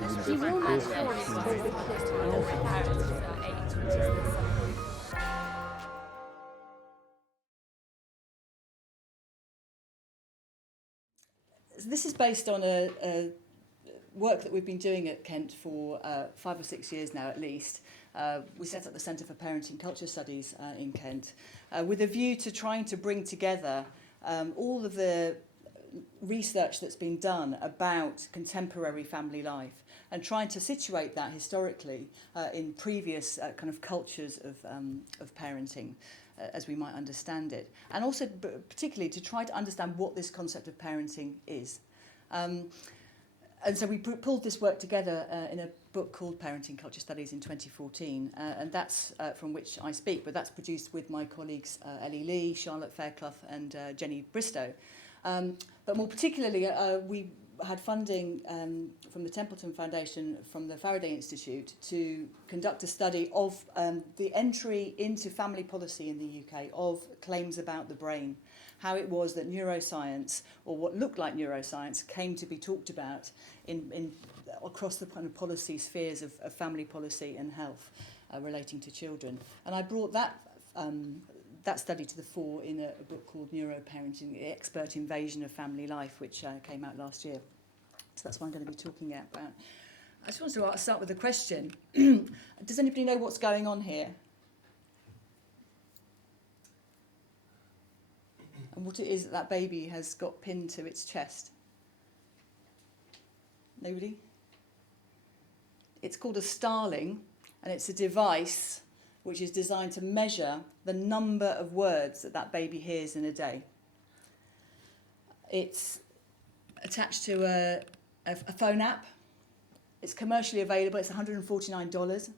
You will not This is based on a work that we've been doing at Kent for 5 or 6 years now at least. We set up the Centre for Parenting Culture Studies in Kent with a view to trying to bring together all of the research that's been done about contemporary family life and trying to situate that historically in previous kind of cultures of parenting as we might understand it, and also particularly to try to understand what this concept of parenting is. And so we pulled this work together in a book called Parenting Culture Studies in 2014, and that's from which I speak, but that's produced with my colleagues Ellie Lee, Charlotte Fairclough and Jenny Bristow. But more particularly, we had funding from the Templeton Foundation, from the Faraday Institute, to conduct a study of the entry into family policy in the UK of claims about the brain, how it was that neuroscience, or what looked like neuroscience, came to be talked about in across the kind of policy spheres of family policy and health relating to children. And I brought that study to the fore in a book called Neuroparenting, the Expert Invasion of Family Life, which came out last year. So that's what I'm going to be talking about. I just want to start with a question. Does anybody know what's going on here? And what it is that baby has got pinned to its chest? Nobody? It's called a starling, and it's a device which is designed to measure the number of words that that baby hears in a day. It's attached to a phone app. It's commercially available. It's $149,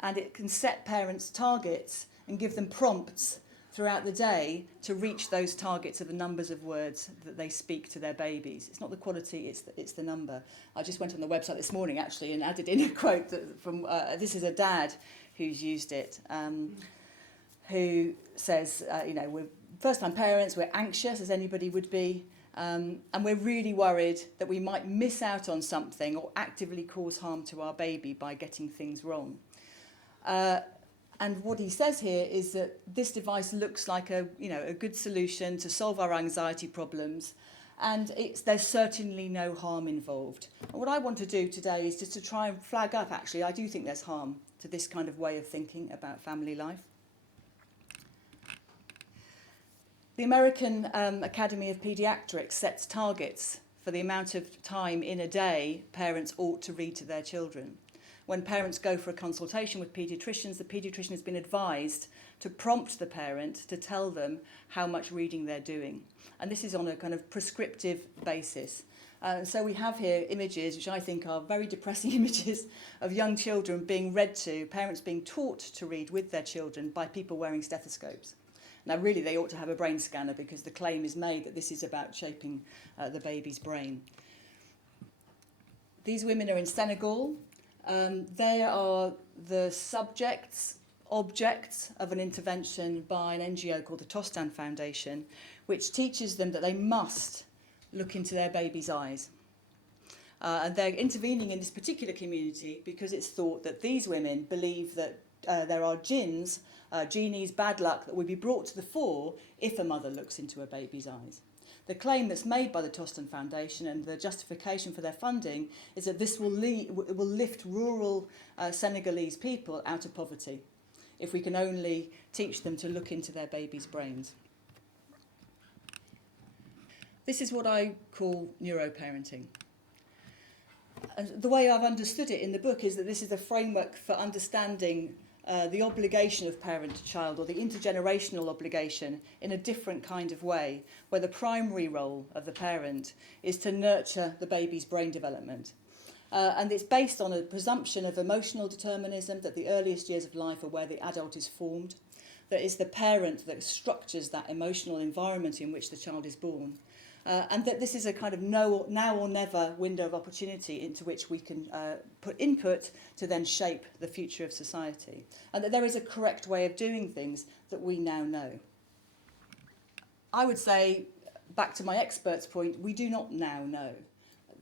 and it can set parents targets and give them prompts throughout the day to reach those targets of the numbers of words that they speak to their babies. It's not the quality, it's the number. I just went on the website this morning actually and added in a quote from this is a dad who's used it, who says, we're first-time parents, we're anxious as anybody would be, and we're really worried that we might miss out on something or actively cause harm to our baby by getting things wrong. And what he says here is that this device looks like a good solution to solve our anxiety problems, and there's certainly no harm involved. And what I want to do today is just to try and flag up, actually, I do think there's harm to this kind of way of thinking about family life. The American Academy of Pediatrics sets targets for the amount of time in a day parents ought to read to their children. When parents go for a consultation with paediatricians, the paediatrician has been advised to prompt the parent to tell them how much reading they're doing. And this is on a kind of prescriptive basis. So we have here images which I think are very depressing images of young children being read to, parents being taught to read with their children by people wearing stethoscopes. Now really they ought to have a brain scanner because the claim is made that this is about shaping the baby's brain. These women are in Senegal. They are the objects of an intervention by an NGO called the Tostan Foundation, which teaches them that they must look into their baby's eyes. And they're intervening in this particular community because it's thought that these women believe that there are jinns, genies, bad luck that will be brought to the fore if a mother looks into a baby's eyes. The claim that's made by the Tostan Foundation and the justification for their funding is that this will lift rural Senegalese people out of poverty if we can only teach them to look into their babies' brains. This is what I call neuroparenting. And the way I've understood it in the book is that this is a framework for understanding the obligation of parent to child, or the intergenerational obligation, in a different kind of way, where the primary role of the parent is to nurture the baby's brain development. And it's based on a presumption of emotional determinism, that the earliest years of life are where the adult is formed, that it's the parent that structures that emotional environment in which the child is born. And that this is a kind of now or never window of opportunity into which we can put input to then shape the future of society. And that there is a correct way of doing things that we now know. I would say, back to my expert's point, we do not now know.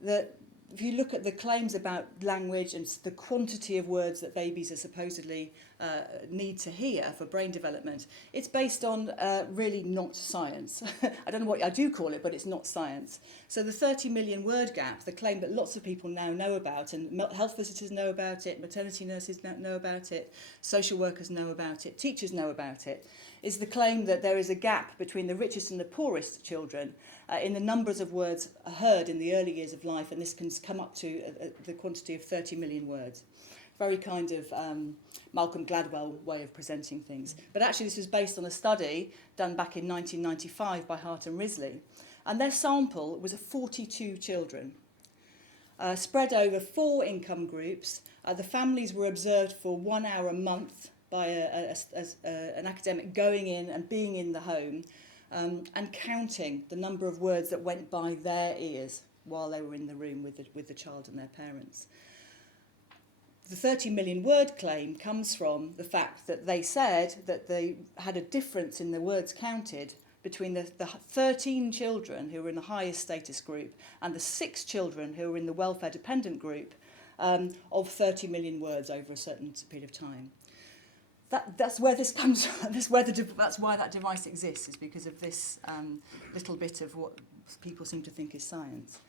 That if you look at the claims about language and the quantity of words that babies are supposedly need to hear for brain development, it's based on really not science. I don't know what I do call it, but it's not science. So the 30 million word gap, the claim that lots of people now know about, and health visitors know about it, maternity nurses know about it, social workers know about it, teachers know about it, is the claim that there is a gap between the richest and the poorest children in the numbers of words heard in the early years of life, and this can come up to the quantity of 30 million words. Very kind of Malcolm Gladwell way of presenting things. But actually this was based on a study done back in 1995 by Hart and Risley. And their sample was 42 children, spread over 4 income groups. The families were observed for 1 hour a month by an academic going in and being in the home and counting the number of words that went by their ears while they were in the room with the child and their parents. The 30 million word claim comes from the fact that they said that they had a difference in the words counted between the 13 children who were in the highest status group and the 6 children who were in the welfare dependent group of 30 million words over a certain period of time. That's where this comes from. That's why that device exists, is because of this little bit of what people seem to think is science.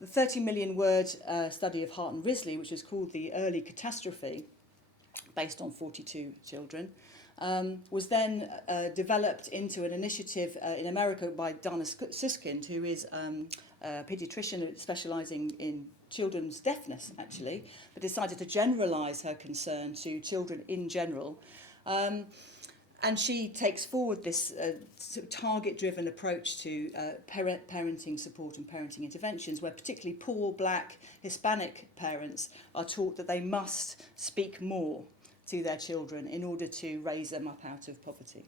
The 30 million word study of Hart and Risley, which was called the Early Catastrophe, based on 42 children, was then developed into an initiative in America by Dana Suskind, who is a paediatrician specialising in children's deafness, actually, but decided to generalise her concern to children in general. And she takes forward this target-driven approach to parenting support and parenting interventions, where particularly poor, black, Hispanic parents are taught that they must speak more to their children in order to raise them up out of poverty.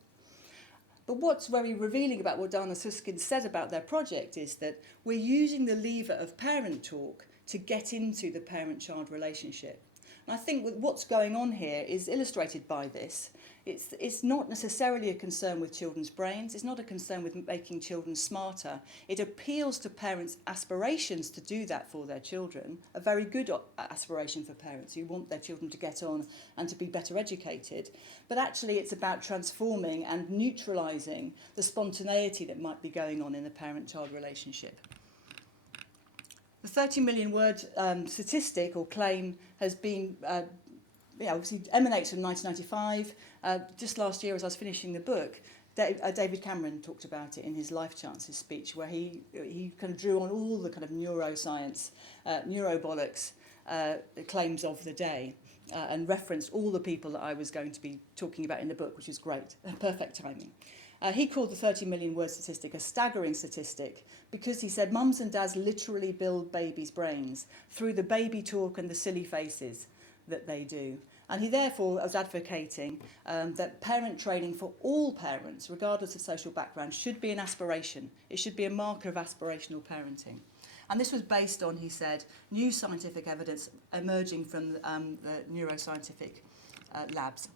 But what's very revealing about what Dana Suskind said about their project is that we're using the lever of parent talk to get into the parent-child relationship. And I think what's going on here is illustrated by this. It's not necessarily a concern with children's brains. It's not a concern with making children smarter. It appeals to parents' aspirations to do that for their children, a very good aspiration for parents who want their children to get on and to be better educated. But actually it's about transforming and neutralising the spontaneity that might be going on in the parent-child relationship. The 30 million word statistic or claim has been obviously emanates from 1995. Just last year, as I was finishing the book, David Cameron talked about it in his Life Chances speech, where he kind of drew on all the kind of neuroscience, neurobollocks claims of the day, and referenced all the people that I was going to be talking about in the book, which is great, perfect timing. He called the 30 million word statistic a staggering statistic because he said mums and dads literally build babies' brains through the baby talk and the silly faces that they do. And he therefore was advocating that parent training for all parents, regardless of social background, should be an aspiration. It should be a marker of aspirational parenting. And this was based on, he said, new scientific evidence emerging from the neuroscientific labs.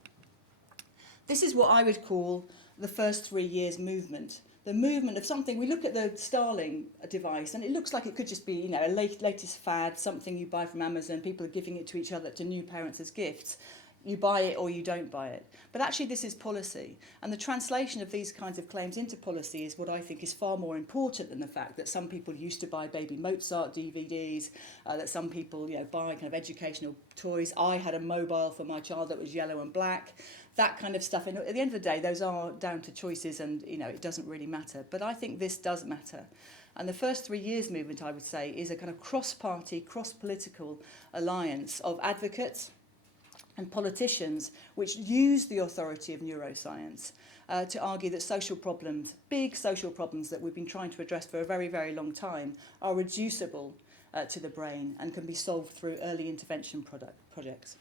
This is what I would call the first 3 years movement. The movement of something, we look at the Starling device and it looks like it could just be, a latest fad, something you buy from Amazon, people are giving it to each other, to new parents as gifts. You buy it or you don't buy it. But actually this is policy. And the translation of these kinds of claims into policy is what I think is far more important than the fact that some people used to buy Baby Mozart DVDs, that some people buy kind of educational toys. I had a mobile for my child that was yellow and black. That kind of stuff. And at the end of the day, those are down to choices and, it doesn't really matter. But I think this does matter. And the first 3 years movement, I would say, is a kind of cross-party, cross-political alliance of advocates and politicians which use the authority of neuroscience to argue that social problems, big social problems that we've been trying to address for a very, very long time, are reducible to the brain and can be solved through early intervention projects.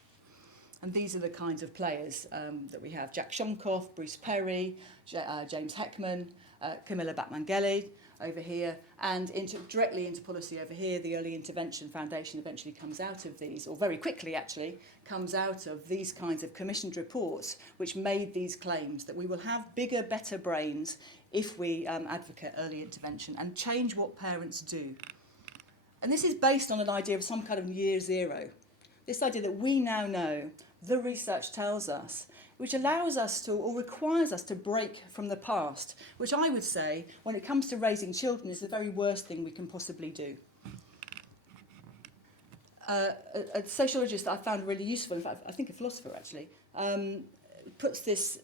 And these are the kinds of players that we have. Jack Shonkoff, Bruce Perry, James Heckman, Camilla Batmangeli over here, and directly into policy over here. The Early Intervention Foundation eventually comes out of these, or very quickly actually, comes out of these kinds of commissioned reports which made these claims that we will have bigger, better brains if we advocate early intervention and change what parents do. And this is based on an idea of some kind of year zero. This idea that we now know, the research tells us, which allows us to, or requires us to break from the past, which I would say, when it comes to raising children, is the very worst thing we can possibly do. A sociologist that I found really useful, in fact, I think a philosopher actually, puts this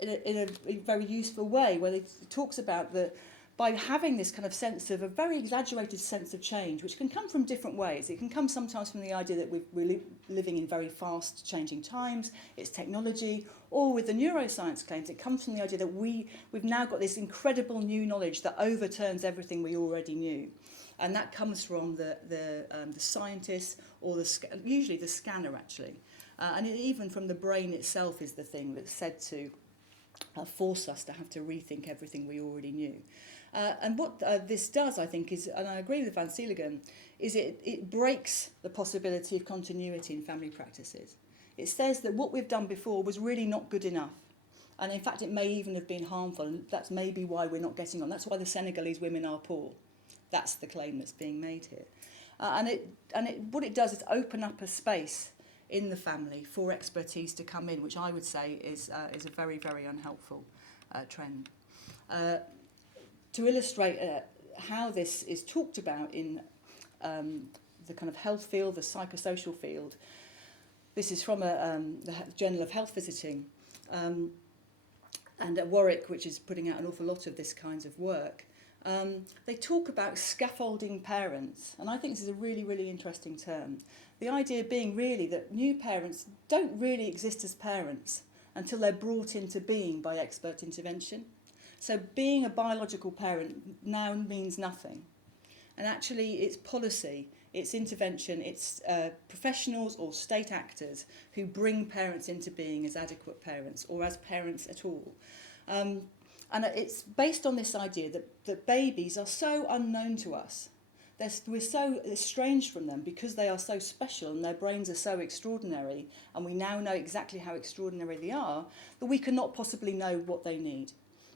in a very useful way, where he talks about that by having this kind of sense of a very exaggerated sense of change, which can come from different ways. It can come sometimes from the idea that we're living in very fast changing times, it's technology, or with the neuroscience claims, it comes from the idea that we've now got this incredible new knowledge that overturns everything we already knew. And that comes from the scientists, or usually the scanner actually. And even from the brain itself is the thing that's said to force us to have to rethink everything we already knew. And what this does, I think, is, and I agree with Van Seeligen, is it breaks the possibility of continuity in family practices. It says that what we've done before was really not good enough. And in fact, it may even have been harmful. And that's maybe why we're not getting on. That's why the Senegalese women are poor. That's the claim that's being made here. What it does is open up a space in the family for expertise to come in, which I would say is a very, very unhelpful trend. To illustrate how this is talked about in the kind of health field, the psychosocial field, this is from the Journal of Health Visiting, and at Warwick, which is putting out an awful lot of this kinds of work. They talk about scaffolding parents, and I think this is a really, really interesting term. The idea being really that new parents don't really exist as parents until they're brought into being by expert intervention. So being a biological parent now means nothing. And actually it's policy, it's intervention, it's professionals or state actors who bring parents into being as adequate parents or as parents at all. And it's based on this idea that babies are so unknown to us. We're so estranged from them because they are so special and their brains are so extraordinary, and we now know exactly how extraordinary they are, that we cannot possibly know what they need.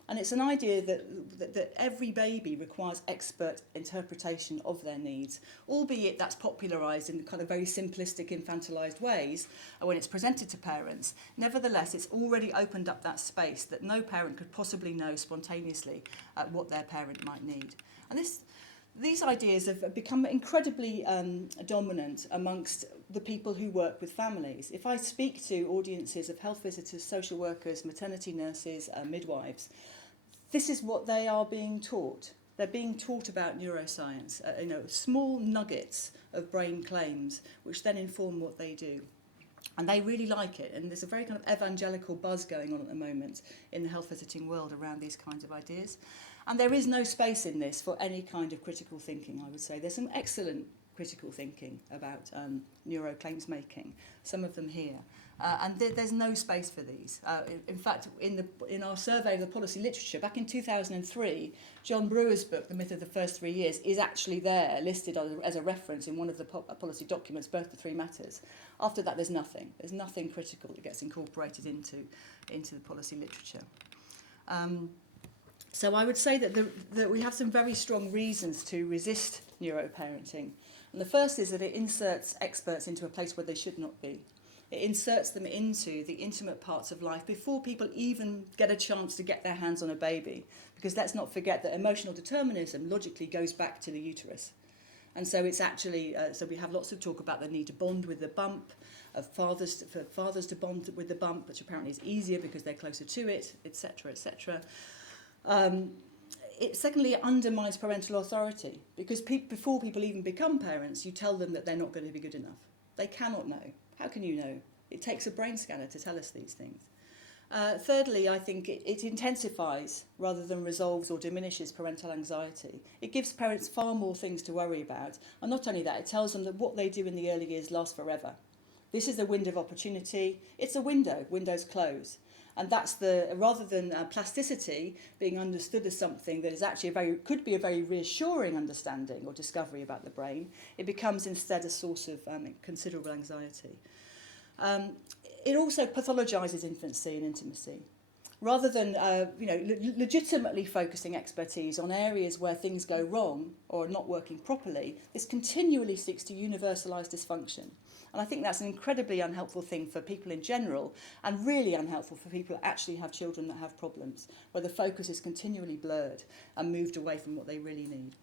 And it's an idea that every baby requires expert interpretation of their needs, albeit that's popularised in kind of very simplistic, infantilised ways when it's presented to parents. Nevertheless, it's already opened up that space that no parent could possibly know spontaneously what their parent might need. And these ideas have become incredibly dominant amongst the people who work with families. If I speak to audiences of health visitors, social workers, maternity nurses, midwives, this is what they are being taught. They're being taught about neuroscience, small nuggets of brain claims, which then inform what they do. And they really like it. And there's a very kind of evangelical buzz going on at the moment in the health visiting world around these kinds of ideas. And there is no space in this for any kind of critical thinking, I would say. There's some excellent critical thinking about neuro claims making, some of them here. And there's no space for these. In fact, in our survey of the policy literature, back in 2003, John Brewer's book, The Myth of the First 3 Years, is actually there, listed as a reference in one of the policy documents, Birth to Three Matters. After that, there's nothing. There's nothing critical that gets incorporated into the policy literature. So I would say that we have some very strong reasons to resist neuroparenting. And the first is that it inserts experts into a place where they should not be. It inserts them into the intimate parts of life before people even get a chance to get their hands on a baby. Because let's not forget that emotional determinism logically goes back to the uterus. And so it's actually, so we have lots of talk about the need to bond with the bump, for fathers to bond with the bump, which apparently is easier because they're closer to it, etc., etc. It secondly undermines parental authority, because before people even become parents, you tell them that they're not going to be good enough. They cannot know. How can you know? It takes a brain scanner to tell us these things. Thirdly, I think it intensifies rather than resolves or diminishes parental anxiety. It gives parents far more things to worry about. And not only that, it tells them that what they do in the early years lasts forever. This is a window of opportunity. It's a window. Windows close. And that's rather than plasticity being understood as something that is actually could be a very reassuring understanding or discovery about the brain, it becomes instead a source of considerable anxiety. It also pathologises infancy and intimacy. rather than legitimately focusing expertise on areas where things go wrong or are not working properly, this continually seeks to universalise dysfunction. And I think that's an incredibly unhelpful thing for people in general, and really unhelpful for people that actually have children that have problems, where the focus is continually blurred and moved away from what they really need.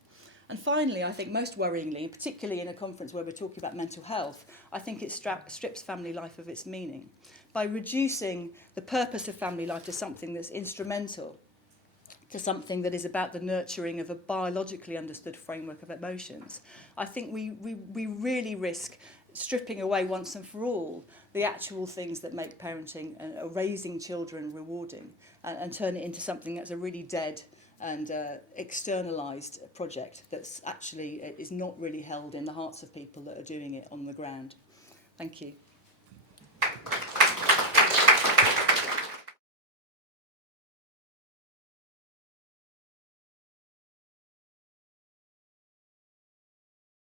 And finally, I think most worryingly, particularly in a conference where we're talking about mental health, I think it strips family life of its meaning. By reducing the purpose of family life to something that's instrumental, to something that is about the nurturing of a biologically understood framework of emotions, I think we really risk stripping away once and for all the actual things that make parenting and raising children rewarding, and turn it into something that's a really dead and externalised project that's actually is not really held in the hearts of people that are doing it on the ground. Thank you.